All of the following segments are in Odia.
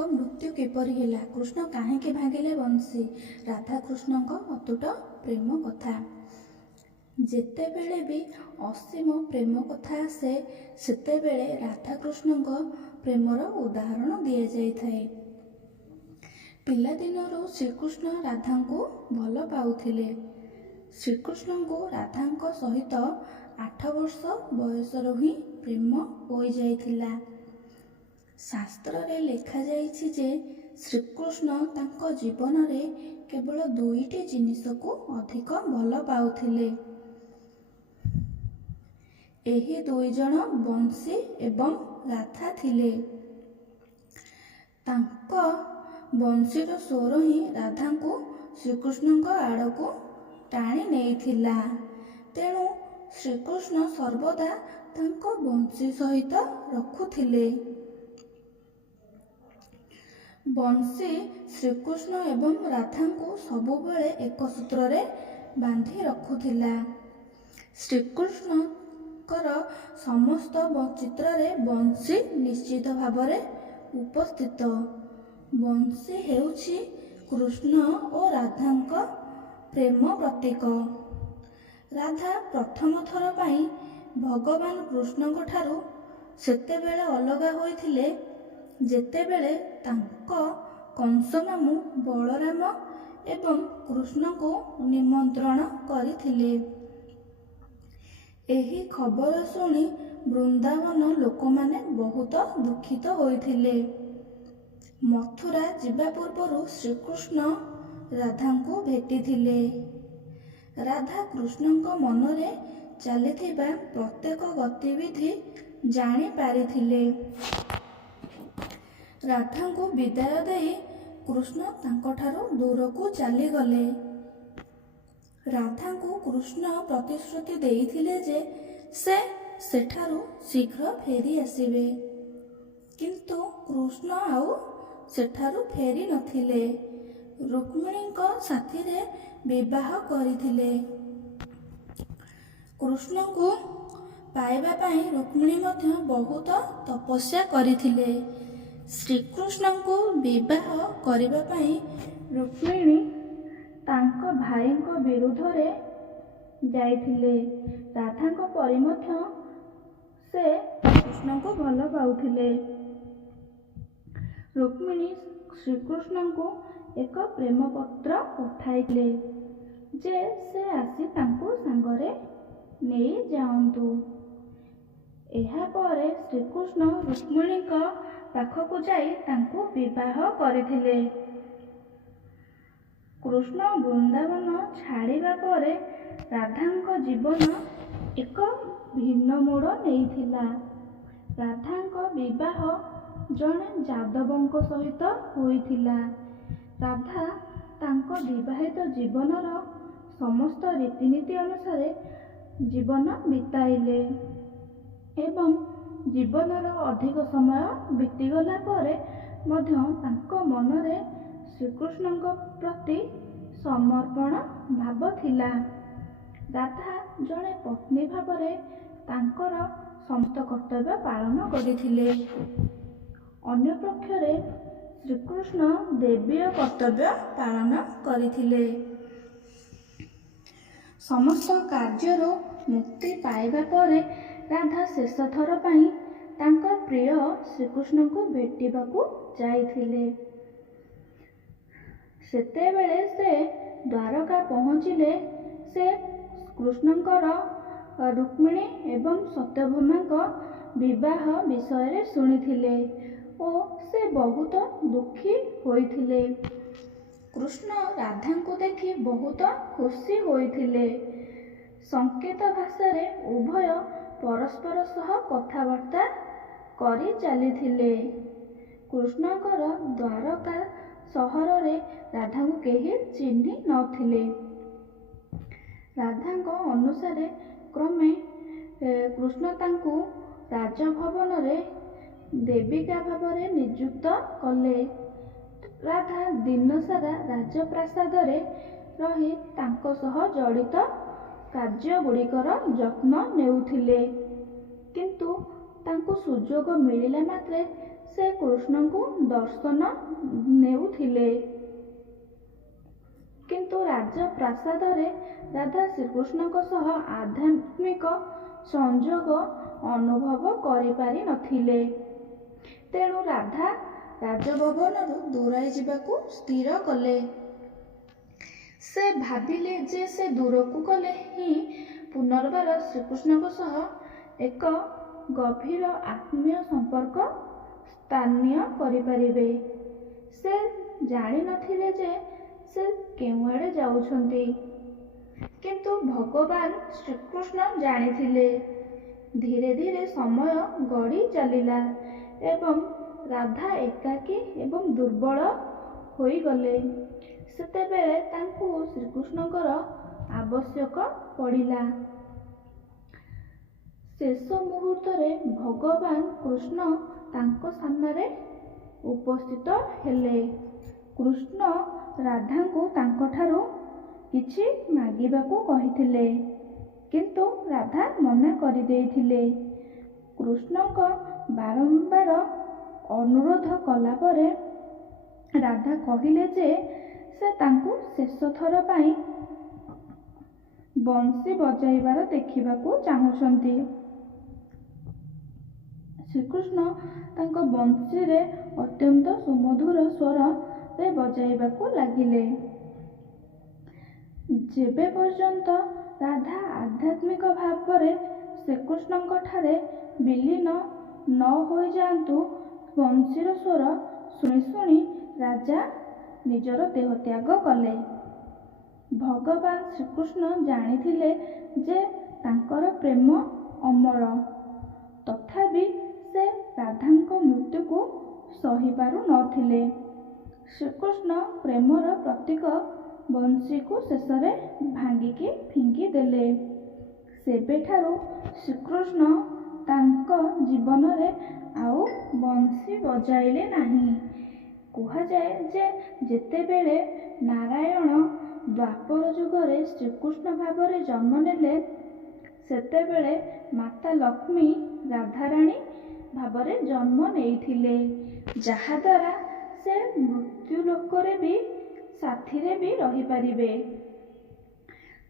ରାଧାଙ୍କ ମୃତ୍ୟୁ କିପରି ହେଲା, କୃଷ୍ଣ କାହିଁକି ଭାଙ୍ଗିଲେ ବଂଶୀ, ରାଧାକୃଷ୍ଣଙ୍କ ଅତୁଟ ପ୍ରେମ କଥା। ଯେତେବେଳେ ବି ଅସୀମ ପ୍ରେମ କଥା ଆସେ ସେତେବେଳେ ରାଧାକୃଷ୍ଣଙ୍କ ପ୍ରେମର ଉଦାହରଣ ଦିଆଯାଇଥାଏ। ପିଲାଦିନରୁ ଶ୍ରୀକୃଷ୍ଣ ରାଧାଙ୍କୁ ଭଲ ପାଉଥିଲେ। ଶ୍ରୀକୃଷ୍ଣଙ୍କୁ ରାଧାଙ୍କ ସହିତ 8 ବର୍ଷ ବୟସରୁ ହିଁ ପ୍ରେମ ହୋଇଯାଇଥିଲା। ଶାସ୍ତ୍ରରେ ଲେଖାଯାଇଛି ଯେ ଶ୍ରୀକୃଷ୍ଣ ତାଙ୍କ ଜୀବନରେ କେବଳ 2ଟି ଜିନିଷକୁ ଅଧିକ ଭଲ ପାଉଥିଲେ। ଏହି 2 ଜଣ ବଂଶୀ ଏବଂ ରାଧା ଥିଲେ। ତାଙ୍କ ବଂଶୀର ସ୍ୱର ହିଁ ରାଧାଙ୍କୁ ଶ୍ରୀକୃଷ୍ଣଙ୍କ ଆଡ଼କୁ ଟାଣି ନେଇଥିଲା। ତେଣୁ ଶ୍ରୀକୃଷ୍ଣ ସର୍ବଦା ତାଙ୍କ ବଂଶୀ ସହିତ ରଖୁଥିଲେ। ବଂଶୀ ଶ୍ରୀକୃଷ୍ଣ ଏବଂ ରାଧାଙ୍କୁ ସବୁବେଳେ ଏକ ସୂତ୍ରରେ ବାନ୍ଧି ରଖୁଥିଲା। ଶ୍ରୀକୃଷ୍ଣଙ୍କର ସମସ୍ତ ଚିତ୍ରରେ ବଂଶୀ ନିଶ୍ଚିତ ଭାବରେ ଉପସ୍ଥିତ। ବଂଶୀ ହେଉଛି କୃଷ୍ଣ ଓ ରାଧାଙ୍କ ପ୍ରେମ ପ୍ରତୀକ। ରାଧା ପ୍ରଥମ ଥର ପାଇଁ ଭଗବାନ କୃଷ୍ଣଙ୍କ ଠାରୁ ସେତେବେଳେ ଅଲଗା ହୋଇଥିଲେ ଯେତେବେଳେ ତାଙ୍କ କଂସ ମାମୁଁ ବଳରାମ ଏବଂ କୃଷ୍ଣଙ୍କୁ ନିମନ୍ତ୍ରଣ କରିଥିଲେ। ଏହି ଖବର ଶୁଣି ବୃନ୍ଦାବନ ଲୋକମାନେ ବହୁତ ଦୁଃଖିତ ହୋଇଥିଲେ। ମଥୁରା ଯିବା ପୂର୍ବରୁ ଶ୍ରୀକୃଷ୍ଣ ରାଧାଙ୍କୁ ଭେଟିଥିଲେ। ରାଧା କୃଷ୍ଣଙ୍କ ମନରେ ଚାଲିଥିବା ପ୍ରତ୍ୟେକ ଗତିବିଧି ଜାଣିପାରିଥିଲେ। ରାଧାଙ୍କୁ ବିଦାୟ ଦେଇ କୃଷ୍ଣ ତାଙ୍କଠାରୁ ଦୂରକୁ ଚାଲିଗଲେ। ରାଧାଙ୍କୁ କୃଷ୍ଣ ପ୍ରତିଶ୍ରୁତି ଦେଇଥିଲେ ଯେ ସେ ସେଠାରୁ ଶୀଘ୍ର ଫେରି ଆସିବେ। କିନ୍ତୁ କୃଷ୍ଣ ଆଉ ସେଠାରୁ ଫେରି ନଥିଲେ। ରୁକ୍ମିଣୀଙ୍କ ସାଥିରେ ବିବାହ କରିଥିଲେ। କୃଷ୍ଣଙ୍କୁ ପାଇବା ପାଇଁ ରୁକ୍ମିଣୀ ମଧ୍ୟ ବହୁତ ତପସ୍ୟା କରିଥିଲେ। ଶ୍ରୀକୃଷ୍ଣଙ୍କୁ ବିବାହ କରିବା ପାଇଁ ରୁକ୍ମିଣୀ ତାଙ୍କ ଭାଇଙ୍କ ବିରୁଦ୍ଧରେ ଯାଇଥିଲେ। ରାଧାଙ୍କ ପରି ମଧ୍ୟ ସେ କୃଷ୍ଣଙ୍କୁ ଭଲ ପାଉଥିଲେ। ରୁକ୍ମିଣୀ ଶ୍ରୀକୃଷ୍ଣଙ୍କୁ ଏକ ପ୍ରେମପତ୍ର ପଠାଇଥିଲେ ଯେ ସେ ଆସି ତାଙ୍କୁ ସାଙ୍ଗରେ ନେଇ ଯାଆନ୍ତୁ। ଏହାପରେ ଶ୍ରୀକୃଷ୍ଣ ରୁକ୍ମିଣୀଙ୍କ ପାଖକୁ ଯାଇ ତାଙ୍କୁ ବିବାହ କରିଥିଲେ। କୃଷ୍ଣ ବୃନ୍ଦାବନ ଛାଡ଼ିବା ପରେ ରାଧାଙ୍କ ଜୀବନ ଏକ ଭିନ୍ନ ମୋଡ଼ ନେଇଥିଲା। ରାଧାଙ୍କ ବିବାହ ଜଣେ ଯାଦବଙ୍କ ସହିତ ହୋଇଥିଲା। ରାଧା ତାଙ୍କ ବିବାହିତ ଜୀବନର ସମସ୍ତ ରୀତିନୀତି ଅନୁସାରେ ଜୀବନ ବିତାଇଲେ ଏବଂ ଜୀବନର ଅଧିକ ସମୟ ବିତିଗଲା ପରେ ମଧ୍ୟ ତାଙ୍କ ମନରେ ଶ୍ରୀକୃଷ୍ଣଙ୍କ ପ୍ରତି ସମର୍ପଣ ଭାବ ଥିଲା। ରାଧା ଜଣେ ପତ୍ନୀ ଭାବରେ ତାଙ୍କର ସମସ୍ତ କର୍ତ୍ତବ୍ୟ ପାଳନ କରିଥିଲେ। ଅନ୍ୟପକ୍ଷରେ ଶ୍ରୀକୃଷ୍ଣ ଦେବୀୟ କର୍ତ୍ତବ୍ୟ ପାଳନ କରିଥିଲେ। ସମସ୍ତ କାର୍ଯ୍ୟରୁ ମୁକ୍ତି ପାଇବା ପରେ ରାଧା ଶେଷ ଥର ପାଇଁ ତାଙ୍କ ପ୍ରିୟ ଶ୍ରୀକୃଷ୍ଣଙ୍କୁ ଭେଟିବାକୁ ଯାଇଥିଲେ। ସେତେବେଳେ ସେ ଦ୍ୱାରକା ପହଞ୍ଚିଲେ। ସେ କୃଷ୍ଣଙ୍କର ରୁକ୍ମିଣୀ ଏବଂ ସତ୍ୟଭାମାଙ୍କ ବିବାହ ବିଷୟରେ ଶୁଣିଥିଲେ ଓ ସେ ବହୁତ ଦୁଃଖୀ ହୋଇଥିଲେ। କୃଷ୍ଣ ରାଧାଙ୍କୁ ଦେଖି ବହୁତ ଖୁସି ହୋଇଥିଲେ। ସଂକେତ ଭାଷାରେ ଉଭୟ ପରସ୍ପର ସହ କଥାବାର୍ତ୍ତା କରି ଚାଲିଥିଲେ। କୃଷ୍ଣଙ୍କର ଦ୍ୱାରକା ସହରରେ ରାଧାଙ୍କୁ କେହି ଚିହ୍ନି ନଥିଲେ। ରାଧାଙ୍କ ଅନୁସାରେ କ୍ରମେ କୃଷ୍ଣ ତାଙ୍କୁ ରାଜଭବନରେ ଦେବିକା ଭାବରେ ନିଯୁକ୍ତ କଲେ। ରାଧା ଦିନସାରା ରାଜପ୍ରାସାଦରେ ରହି ତାଙ୍କ ସହ ଜଡ଼ିତ କାର୍ଯ୍ୟଗୁଡ଼ିକର ଯତ୍ନ ନେଉଥିଲେ। କିନ୍ତୁ ତାଙ୍କୁ ସୁଯୋଗ ମିଳିଲା ମାତ୍ରେ ସେ କୃଷ୍ଣଙ୍କୁ ଦର୍ଶନ ନେଉଥିଲେ। କିନ୍ତୁ ରାଜପ୍ରାସାଦରେ ରାଧା ଶ୍ରୀକୃଷ୍ଣଙ୍କ ସହ ଆଧ୍ୟାତ୍ମିକ ସଂଯୋଗ ଅନୁଭବ କରିପାରି ନଥିଲେ। ତେଣୁ ରାଧା ରାଜଭବନରୁ ଦୂରାଇ ଯିବାକୁ ସ୍ଥିର କଲେ। ସେ ଭାବିଲେ ଯେ ସେ ଦୂରକୁ ଗଲେ ହିଁ ପୁନର୍ବାର ଶ୍ରୀକୃଷ୍ଣଙ୍କ ସହ ଏକ ଗଭୀର ଆତ୍ମୀୟ ସମ୍ପର୍କ ସ୍ଥାନୀୟ କରିପାରିବେ। ସେ ଜାଣିନଥିଲେ ଯେ ସେ କେଉଁଆଡ଼େ ଯାଉଛନ୍ତି, କିନ୍ତୁ ଭଗବାନ ଶ୍ରୀକୃଷ୍ଣ ଜାଣିଥିଲେ। ଧୀରେ ଧୀରେ ସମୟ ଗଡ଼ି ଚାଲିଲା ଏବଂ ରାଧା ଏକାକୀ ଏବଂ ଦୁର୍ବଳ ହୋଇଗଲେ। ସେତେବେଳେ ତାଙ୍କୁ ଶ୍ରୀକୃଷ୍ଣଙ୍କର ଆବଶ୍ୟକ ପଡ଼ିଲା। ଶେଷ ମୁହୂର୍ତ୍ତରେ ଭଗବାନ କୃଷ୍ଣ ତାଙ୍କ ସାମ୍ନାରେ ଉପସ୍ଥିତ ହେଲେ। କୃଷ୍ଣ ରାଧାଙ୍କୁ ତାଙ୍କଠାରୁ କିଛି ମାଗିବାକୁ କହିଥିଲେ, କିନ୍ତୁ ରାଧା ମନା କରିଦେଇଥିଲେ। କୃଷ୍ଣଙ୍କ ବାରମ୍ବାର ଅନୁରୋଧ କଲା ପରେ ରାଧା କହିଲେ ଯେ ସେ ତାଙ୍କୁ ଶେଷ ଥର ପାଇଁ ବଂଶୀ ବଜାଇବାର ଦେଖିବାକୁ ଚାହୁଁଛନ୍ତି। ଶ୍ରୀକୃଷ୍ଣ ତାଙ୍କ ବଂଶୀରେ ଅତ୍ୟନ୍ତ ସୁମଧୁର ସ୍ୱରରେ ବଜାଇବାକୁ ଲାଗିଲେ। ଯେବେ ପର୍ଯ୍ୟନ୍ତ ରାଧା ଆଧ୍ୟାତ୍ମିକ ଭାବରେ ଶ୍ରୀକୃଷ୍ଣଙ୍କଠାରେ ବିଲୀନ ନ ହୋଇଯାଆନ୍ତୁ, ବଂଶୀର ସ୍ୱର ଶୁଣି ଶୁଣି ରାଜା ନିଜର ଦେହତ୍ୟାଗ କଲେ। ଭଗବାନ ଶ୍ରୀକୃଷ୍ଣ ଜାଣିଥିଲେ ଯେ ତାଙ୍କର ପ୍ରେମ ଅମର, ତଥାପି ସେ ରାଧାଙ୍କ ମୃତ୍ୟୁକୁ ସହିପାରୁ ନଥିଲେ। ଶ୍ରୀକୃଷ୍ଣ ପ୍ରେମର ପ୍ରତୀକ ବଂଶୀକୁ ଶେଷରେ ଭାଙ୍ଗିକି ଫିଙ୍ଗି ଦେଲେ। ସେବେଠାରୁ ଶ୍ରୀକୃଷ୍ଣ ତାଙ୍କ ଜୀବନରେ ଆଉ ବଂଶୀ ବଜାଇଲେ ନାହିଁ। କୁହାଯାଏ ଯେ ଯେତେବେଳେ ନାରାୟଣ ଦ୍ୱାପର ଯୁଗରେ ଶ୍ରୀକୃଷ୍ଣ ଭାବରେ ଜନ୍ମ ନେଲେ, ସେତେବେଳେ ମାତା ଲକ୍ଷ୍ମୀ ରାଧାରାଣୀ ଭାବରେ ଜନ୍ମ ନେଇଥିଲେ, ଯାହାଦ୍ୱାରା ସେ ମୃତ୍ୟୁଲୋକରେ ବି ସାଥିରେ ବି ରହିପାରିବେ।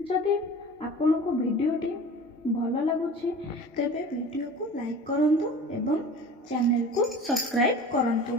ଯଦି ଆପଣଙ୍କୁ ଭିଡ଼ିଓଟି ଭଲ ଲାଗୁଛି ତେବେ ଭିଡ଼ିଓକୁ ଲାଇକ୍ କରନ୍ତୁ ଏବଂ ଚ୍ୟାନେଲକୁ ସବସ୍କ୍ରାଇବ୍ କରନ୍ତୁ।